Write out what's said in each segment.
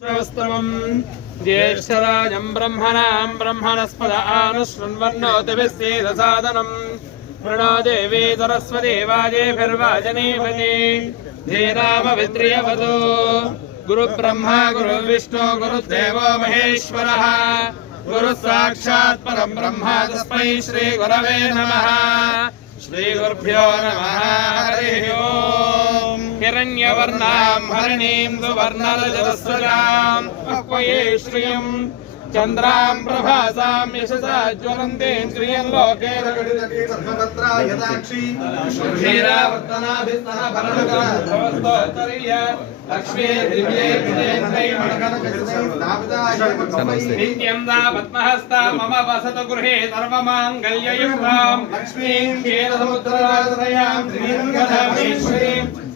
स्तवम् ज्येष्ठराजम् ब्रह्मणाम् ब्रह्मणस्पद आनुशृण्वन्नोतिभिस्सेदसादनम् प्रणो देवी सरस्वती वाजेभिर्वाजनीपति धीरामविद्रियवतो गुरुब्रह्मा गुरुर्विष्णु गुरुदेवो महेश्वरः गुरुः साक्षात् परम् ब्रह्म तस्मै श्रीगुरवे नमः श्रीगुरुभ्यो नमः हरिः ओम् हिरण्यवर्णाम् हरिणीम् सुवर्णरजतस्वजाम् अह्वये श्रियम् चन्द्राम् यशसा ज्वलन्तीम् श्रियम् लोके लक्ष्मी दिव्ये नित्यं दा पद्महस्ता मम वसतु गृहे सर्वमाङ्गल्ययुक्ताम्। लक्ष्मीम् क्षीरसमुद्रराजतयां श्रीरङ्गधामेश्वरीम्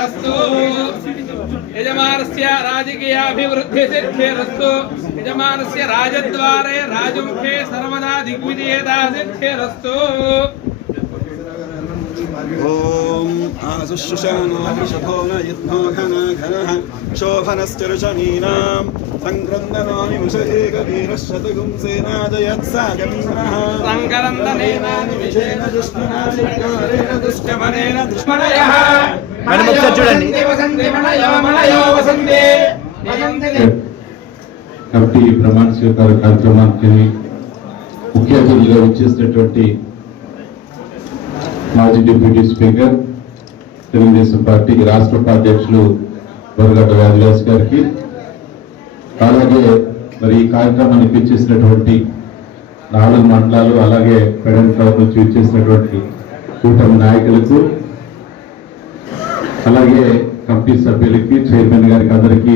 ग्रहाणाम् आनुकूल्यस्तु यजमानस्य राजकीयाभिवृद्धिसिद्धिरस्तु यजमानस्य राजद्वारे राजमुखे सर्वदा दिग्विजयता सिद्धिरस्तु ॐ आसुशुशानाभिषभो न यद्मो घना घनः शोभनश्चरुशनीनां सङ्क्रन्दनानि मुष एकवीरशतगुंसेनादयत्सागमीनः సంకరందనేనానిమిషేణ దుష్టునాశికారేణ దుష్టమనేన దుష్మణయః మేడం ఒకసారి చూడండి. కాబట్టి ఈ కమిటీ ప్రమాణ స్వీకార కార్యక్రమానికి ముఖ్య అతిథులుగా వచ్చేసినటువంటి మాజీ డిప్యూటీ స్పీకర్ తెలుగుదేశం పార్టీ రాష్ట్ర ఉపాధ్యక్షులు బొరగడ్డ రాజరాజ్ గారికి అలాగే మరి ఈ కార్యక్రమాన్ని ఇచ్చేసినటువంటి నాలుగు మండలాలు అలాగే పెడన్ టౌన్ నుంచి ఇచ్చేసినటువంటి కూటమి నాయకులకు అలాగే కమిటీ సభ్యులకి చైర్మన్ గారికి అందరికీ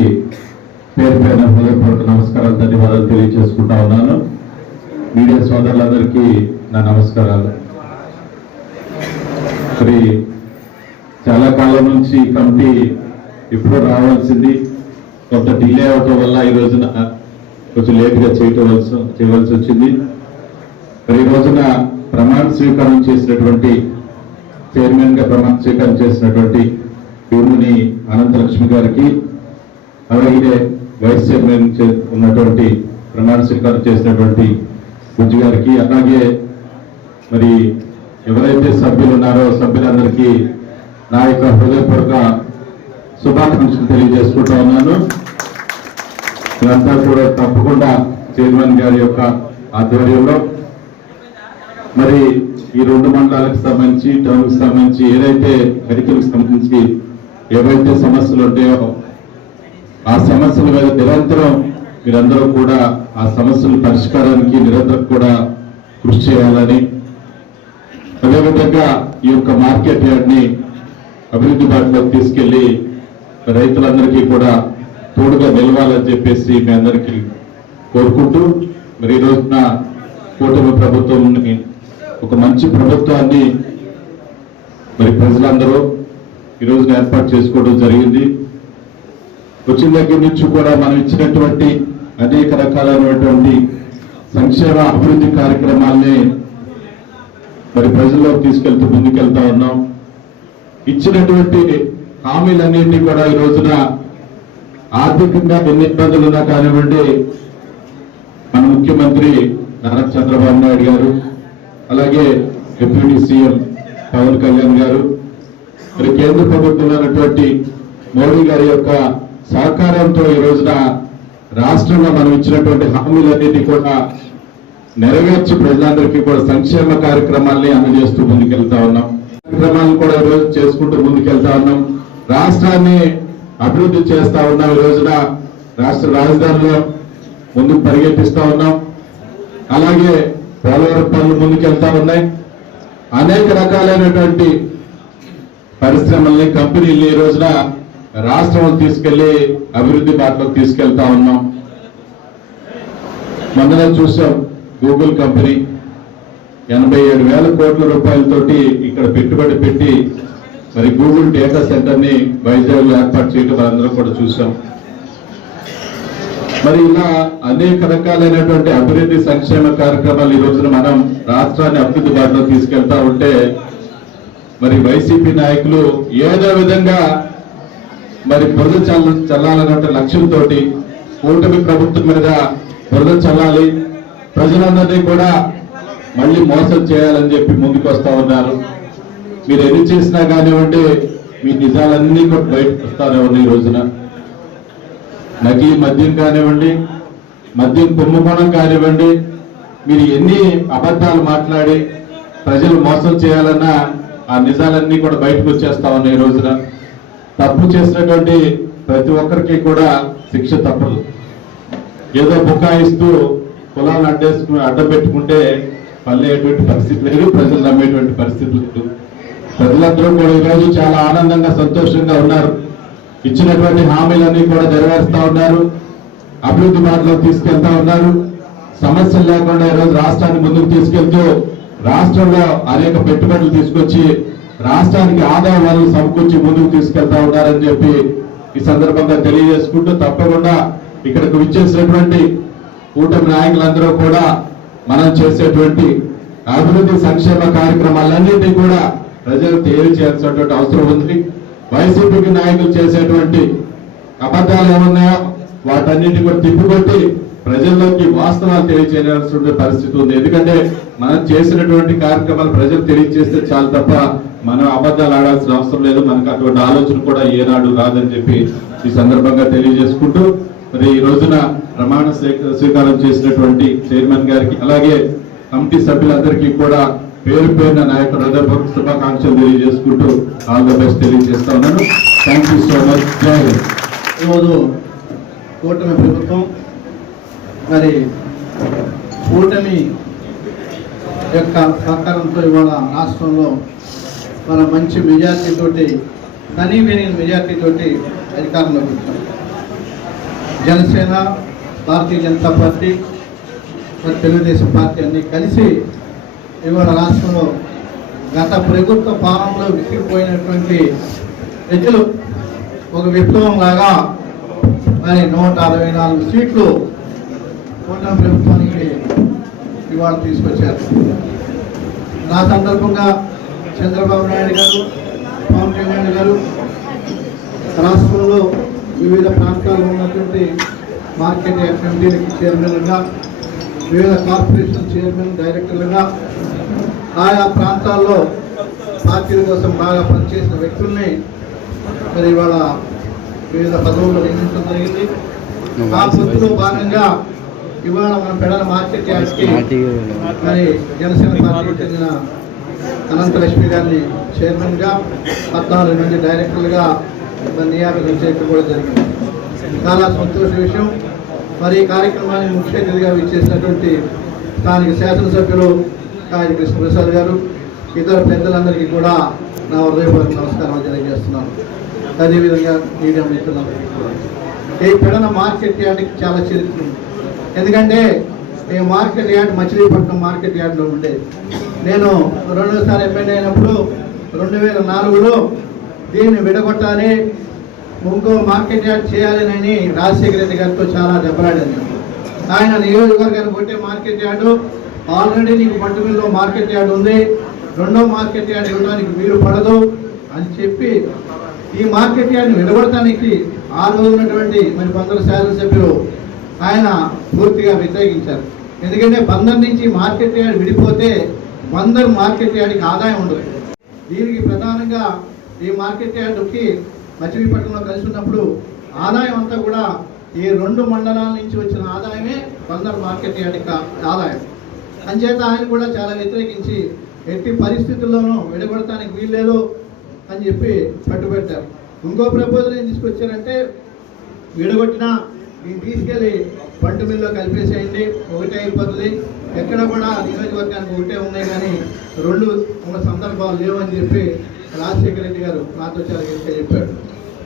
పేరు పేరున హృదయపూర్వక నమస్కారాలు ధన్యవాదాలు తెలియజేసుకుంటా ఉన్నాను. మీడియా సోదరులందరికీ నా నమస్కారాలు. మరి చాలా కాలం నుంచి ఈ కమిటీ ఇప్పుడు రావాల్సింది కొంత డిలే అవటం వల్ల ఈ రోజున కొంచెం లేట్గా చేయటం చేయవలసి వచ్చింది. మరి ఈ రోజున ప్రమాణ స్వీకారం చేసినటువంటి చైర్మన్గా ప్రమాణ స్వీకారం చేసినటువంటి భీముని అనంతలక్ష్మి గారికి అలాగే వైస్ చైర్మన్ ఉన్నటువంటి ప్రమాణ స్వీకారం చేసినటువంటి బుజ్జి గారికి అలాగే మరి ఎవరైతే సభ్యులు ఉన్నారో సభ్యులందరికీ నా యొక్క హృదయపూర్వక శుభాకాంక్షలు తెలియజేసుకుంటా ఉన్నాను. ఇదంతా కూడా తప్పకుండా చైర్మన్ గారి యొక్క ఆధ్వర్యంలో. మరి ఈ రెండు మండలాలకు సంబంధించి టౌన్కి సంబంధించి ఏదైతే మెడికల్ సంబంధించి ఏవైతే సమస్యలు ఉంటాయో ఆ సమస్యల మీద నిరంతరం మీరందరూ కూడా ఆ సమస్యల పరిష్కారానికి నిరంతరం కూడా కృషి చేయాలని అదేవిధంగా ఈ యొక్క మార్కెట్ యార్డ్ని అభివృద్ధి బాటలోకి తీసుకెళ్ళి రైతులందరికీ కూడా తోడుగా నిలవాలని చెప్పేసి మీ అందరికీ కోరుకుంటూ మరి ఈ రోజున కూటమి ప్రభుత్వం ఒక మంచి ప్రభుత్వాన్ని మరి ప్రజలందరూ ఈ ఏర్పాటు చేసుకోవడం జరిగింది. వచ్చిన దగ్గర నుంచి కూడా మనం ఇచ్చినటువంటి అనేక రకాలైనటువంటి సంక్షేమ అభివృద్ధి కార్యక్రమాల్ని మరి ప్రజల్లోకి తీసుకెళ్తూ ముందుకెళ్తా ఉన్నాం. ఇచ్చినటువంటి హామీలన్నింటినీ కూడా ఈ రోజున ఆర్థికంగా ఎన్ని ఇబ్బందులు ఉన్నా కానివ్వండి మన ముఖ్యమంత్రి నారా చంద్రబాబు నాయుడు గారు అలాగే డిప్యూటీ సీఎం పవన్ కళ్యాణ్ గారు మరి కేంద్ర ప్రభుత్వంలో ఉన్నటువంటి మోడీ గారి యొక్క సహకారంతో ఈ రోజున రాష్ట్రంలో మనం ఇచ్చినటువంటి హామీలన్నిటి కూడా నెరవేర్చి ప్రజలందరికీ కూడా సంక్షేమ కార్యక్రమాల్ని అందజేస్తూ ముందుకెళ్తా ఉన్నాం. కార్యక్రమాలను కూడా ఈరోజు రోజు చేసుకుంటూ ముందుకెళ్తా ఉన్నాం. రాష్ట్రాన్ని అభివృద్ధి చేస్తా ఉన్నాం ఈ రోజున. రాష్ట్ర రాజధానిలో ముందుకు పరిగెత్తిస్తా ఉన్నాం. అలాగే పోలవరం పనులు ముందుకెళ్తా ఉన్నాయి. అనేక రకాలైనటువంటి పరిశ్రమల్ని కంపెనీలు ఈ రోజున రాష్ట్రంలో తీసుకెళ్ళి అభివృద్ధి బాటలో తీసుకెళ్తా ఉన్నాం. మొన్న చూసాం గూగుల్ కంపెనీ. ఎనభై ఏడు వేల కోట్ల రూపాయలతోటి ఇక్కడ పెట్టుబడి పెట్టి మరి గూగుల్ డేటా సెంటర్ని వైజాగ్ ఏర్పాటు చేయడం అందరం కూడా చూసాం మరి ఇలా అనేక రకాలైనటువంటి అభివృద్ధి సంక్షేమ కార్యక్రమాలు ఈ రోజున మనం రాష్ట్రాన్ని అభివృద్ధి బాటలో తీసుకెళ్తా ఉంటే మరి వైసీపీ నాయకులు ఏదో విధంగా మరి బురద చల్ల చల్లాలనే లక్ష్యంతో కూటమి ప్రభుత్వం మీద బురద చల్లాలి. ప్రజలందరినీ కూడా మళ్ళీ మోసం చేయాలని చెప్పి ముందుకు వస్తూ ఉన్నారు. మీరు ఎన్ని చేసినా కానివ్వండి మీ నిజాలన్నీ కూడా బయటకు వస్తానే ఉన్నాయి ఈ రోజున. నకిలీ మద్యం కానివ్వండి మద్యం కుంభకోణం కానివ్వండి మీరు ఎన్ని అబద్ధాలు మాట్లాడి ప్రజలు మోసం చేయాలన్నా ఆ నిజాలన్నీ కూడా బయటకు వచ్చేస్తా ఉన్నాయి ఈ రోజున. తప్పు చేసినటువంటి ప్రతి ఒక్కరికి కూడా శిక్ష తప్పదు. ఏదో బుకాయిస్తూ కులాలను అడ్డేసుకుని అడ్డం పెట్టుకుంటే పల్లెటువంటి పరిస్థితి లేదు ప్రజలు నమ్మేటువంటి పరిస్థితి లేదు. ప్రజలందరూ కూడా ఈరోజు చాలా ఆనందంగా సంతోషంగా ఉన్నారు. ఇచ్చినటువంటి హామీలన్నీ కూడా నెరవేరుస్తూ ఉన్నారు. అభివృద్ధి మార్గంలో తీసుకెళ్తా ఉన్నారు. సమస్యలు లేకుండా ఈరోజు రాష్ట్రాన్ని ముందుకు తీసుకెళ్తూ రాష్ట్రంలో అనేక పెట్టుబడులు తీసుకొచ్చి రాష్ట్రానికి ఆదాయ వనరులు సమకూర్చి ముందుకు తీసుకెళ్తా ఉన్నారని చెప్పి ఈ సందర్భంగా తెలియజేసుకుంటూ తప్పకుండా ఇక్కడికి విచ్చేసినటువంటి కూటమి నాయకులందరూ కూడా మనం చేసేటువంటి అభివృద్ధి సంక్షేమ కార్యక్రమాలన్నింటినీ కూడా ప్రజలు తేలి చేయాల్సినటువంటి అవసరం ఉంది. వైసీపీకి నాయకులు చేసేటువంటి అబద్ధాలు ఏమున్నాయో వాటన్నిటిని కూడా తిప్పికొట్టి ప్రజల్లోకి వాస్తవాలు తెలియజేయాల్సిన పరిస్థితి ఉంది. ఎందుకంటే మనం చేసినటువంటి కార్యక్రమాలు ప్రజలు తెలియజేస్తే చాలు తప్ప మనం అబద్ధాలు ఆడాల్సిన అవసరం లేదు. మనకు అటువంటి ఆలోచన కూడా ఏనాడు రాదని చెప్పి ఈ సందర్భంగా తెలియజేసుకుంటూ మరి ఈ రోజున ప్రమాణ స్వీ- స్వీకారం చేసినటువంటి చైర్మన్ గారికి అలాగే కమిటీ సభ్యులందరికీ కూడా పేరు పేరున యొక్క హృదయపూర్వక శుభాకాంక్షలు తెలియజేసుకుంటూ ఆల్ ద బెస్ట్ తెలియజేస్తా ఉన్నాను. థ్యాంక్ యూ సో మచ్ జై హింద్ ఈరోజు కూటమి ప్రభుత్వం మరి కూటమి యొక్క సహకారంతో ఇవాళ రాష్ట్రంలో మన మంచి మెజార్టీ తోటి కనీ విని మెజార్టీ అధికారంలోకి వచ్చాం. జనసేన భారతీయ జనతా పార్టీ మరి తెలుగుదేశం పార్టీ అన్నీ కలిసి ఇవాళ రాష్ట్రంలో గత ప్రభుత్వ పాలనలో విసిగిపోయినటువంటి ప్రజలు ఒక విప్లవం లాగా మరి నూట అరవై నాలుగు సీట్లు కూటమి ప్రభుత్వానికి ఇవాళ తీసుకొచ్చారు. నా సందర్భంగా చంద్రబాబు నాయుడు గారు పవన్ కళ్యాణ్ గారు రాష్ట్రంలో వివిధ ప్రాంతాల్లో ఉన్నటువంటి మార్కెట్ కమిటీలకి చైర్మన్లుగా వివిధ కార్పొరేషన్ చైర్మన్ డైరెక్టర్లుగా ఆయా ప్రాంతాల్లో పార్టీల కోసం బాగా పనిచేసిన వ్యక్తుల్ని మరి ఇవాళ వివిధ పదవుల్లో నియమించడం జరిగింది. ఆ పొత్తులో భాగంగా ఇవాళ మన పెడల మార్కెట్ మరి జనసేన పార్టీకి చెందిన అనంత లక్ష్మి గారిని చైర్మన్గా పద్నాలుగు మంది డైరెక్టర్లుగా మరి నియామకం చేయడం కూడా జరిగింది. చాలా సంతోష విషయం. మరి ఈ కార్యక్రమానికి ముఖ్య అతిథిగా విచ్చేసినటువంటి స్థానిక శాసనసభ్యులు కాయ కృష్ణప్రసాద్ గారు ఇతర పెద్దలందరికీ కూడా నా హృదయపూర్వక నమస్కారం తెలియజేస్తున్నాను. అదేవిధంగా మీడియా మిత్రులందరికీ కూడా. ఈ పెడన మార్కెట్ యార్డ్కి చాలా చరిత్ర ఉంది. ఎందుకంటే ఈ మార్కెట్ యార్డ్ మచిలీపట్నం మార్కెట్ యార్డ్లో ఉండేది నేను రెండోసారి ఎమ్మెల్యే అయినప్పుడు రెండు వేల నాలుగులో దీన్ని విడగొట్టాలి ఇంకో మార్కెట్ యార్డ్ చేయాలని రాజశేఖర రెడ్డి గారితో చాలా దెబ్బలాడాను ఆయన నియోజకవర్గాన్ని కొట్టే మార్కెట్ యార్డు ఆల్రెడీ నీకు పట్టుమిల్లో మార్కెట్ యార్డ్ ఉంది రెండో మార్కెట్ యార్డ్ ఇవ్వడానికి వీలు పడదు అని చెప్పి ఈ మార్కెట్ యార్డ్ని విడగొడటానికి ఆ రోజు ఉన్నటువంటి మరి కొందరు శాసనసభ్యులు ఆయన పూర్తిగా వ్యతిరేకించారు. ఎందుకంటే బందర్ నుంచి మార్కెట్ యార్డ్ విడిపోతే బందర్ మార్కెట్ యార్డ్కి ఆదాయం ఉండదు. దీనికి ప్రధానంగా ఈ మార్కెట్ యార్డుకి మచిలీపట్నంలో కలిసి ఉన్నప్పుడు ఆదాయం అంతా కూడా ఈ రెండు మండలాల నుంచి వచ్చిన ఆదాయమే బందర్ మార్కెట్ యార్డ్కి ఆదాయం. అంచేత ఆయన కూడా చాలా వ్యతిరేకించి ఎట్టి పరిస్థితుల్లోనూ విడగొడటానికి వీల్లేదు అని చెప్పి పట్టుబెట్టారు. ఇంకో ప్రపోజల్ ఏం తీసుకొచ్చారంటే విడగొట్టినా దీన్ని తీసుకెళ్ళి పంట మిల్లో కలిపేసేయండి. ఒకటే అయిపోతుంది. ఎక్కడ కూడా నియోజకవర్గానికి ఒకటే ఉన్నాయి కానీ రెండు ఉన్న సందర్భాలు లేవని చెప్పి రాజశేఖర రెడ్డి గారు నాతో చాలా గట్టిగా చెప్పాడు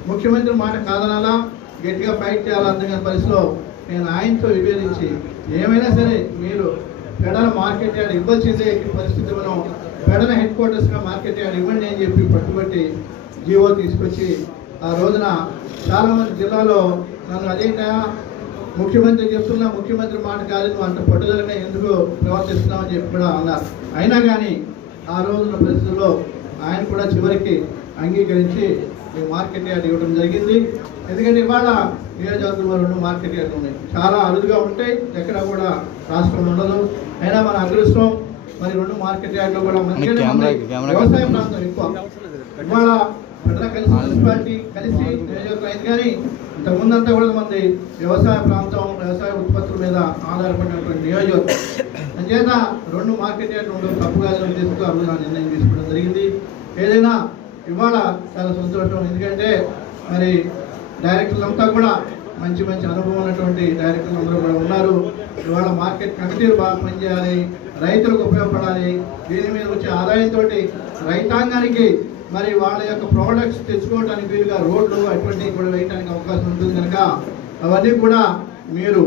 ముఖ్యమంత్రి మాట కాదనాలా? గట్టిగా ఫైట్ చేయాలి పరిస్థితిలో నేను ఆయనతో విభేదించి ఏమైనా సరే మీరు పెడల మార్కెట్ యార్డ్ ఇవ్వాల్సిందే పరిస్థితి మనం పెడల హెడ్ క్వార్టర్స్గా మార్కెట్ యార్డ్ ఇవ్వండి అని చెప్పి పట్టుబట్టి జీవో తీసుకొచ్చి ఆ రోజున చాలామంది జిల్లాలో నన్ను అదేంటా ముఖ్యమంత్రి చెప్తున్నా ముఖ్యమంత్రి మాట కాదు నువ్వు అంత పట్టుదలగా ఎందుకు ప్రవర్తిస్తున్నావు అని చెప్పి కూడా అన్నారు. అయినా కానీ ఆ రోజున పరిస్థితుల్లో ఆయన కూడా చివరికి అంగీకరించి ఈ మార్కెట్ యార్డ్ ఇవ్వడం జరిగింది. ఎందుకంటే ఇవాళ నియోజకవర్గంలో రెండు మార్కెట్ యార్డ్లు ఉన్నాయి. చాలా అరుదుగా ఉంటాయి ఎక్కడ కూడా రాష్ట్రంలో ఉండదు. అయినా మన అదృష్టం మరి రెండు మార్కెట్ యార్డ్లు కూడా వ్యవసాయ ప్రాంతం ఎక్కువ. ఇవాళ కలిసి మున్సిపాలిటీ కలిసి నియోజకవర్గం కానీ ఇంతకుముందంతా కూడా మంది వ్యవసాయ ప్రాంతం వ్యవసాయ ఉత్పత్తుల మీద ఆధారపడినటువంటి నియోజకవర్గం. అంచేత రెండు మార్కెట్ యార్డ్ రెండు తప్పు కాదని ఉద్దేశంతో ఆ నిర్ణయం తీసుకోవడం జరిగింది. ఏదైనా ఇవాళ చాలా సంతోషం. ఎందుకంటే మరి డైరెక్టర్లు అంతా కూడా మంచి మంచి అనుభవం ఉన్నటువంటి డైరెక్టర్లు అందరూ కూడా ఉన్నారు. ఇవాళ మార్కెట్ కమిటీలు బాగా పనిచేయాలి రైతులకు ఉపయోగపడాలి. దీని మీద వచ్చే ఆదాయంతో రైతాంగానికి మరి వాళ్ళ యొక్క ప్రోడక్ట్స్ తెచ్చుకోవడానికి వీలుగా రోడ్లు అటువంటివి కూడా వేయడానికి అవకాశం ఉంటుంది కనుక అవన్నీ కూడా మీరు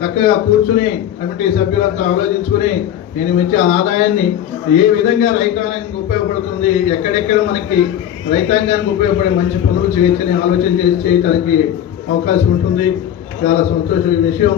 చక్కగా కూర్చుని కమిటీ సభ్యులంతా ఆలోచించుకుని నేను వచ్చే ఆదాయాన్ని ఏ విధంగా రైతాంగానికి ఉపయోగపడుతుంది ఎక్కడెక్కడ మనకి రైతాంగానికి ఉపయోగపడే మంచి పనులు చేయొచ్చని ఆలోచన చేసి చేయడానికి అవకాశం ఉంటుంది. చాలా సంతోషం ఈ విషయం.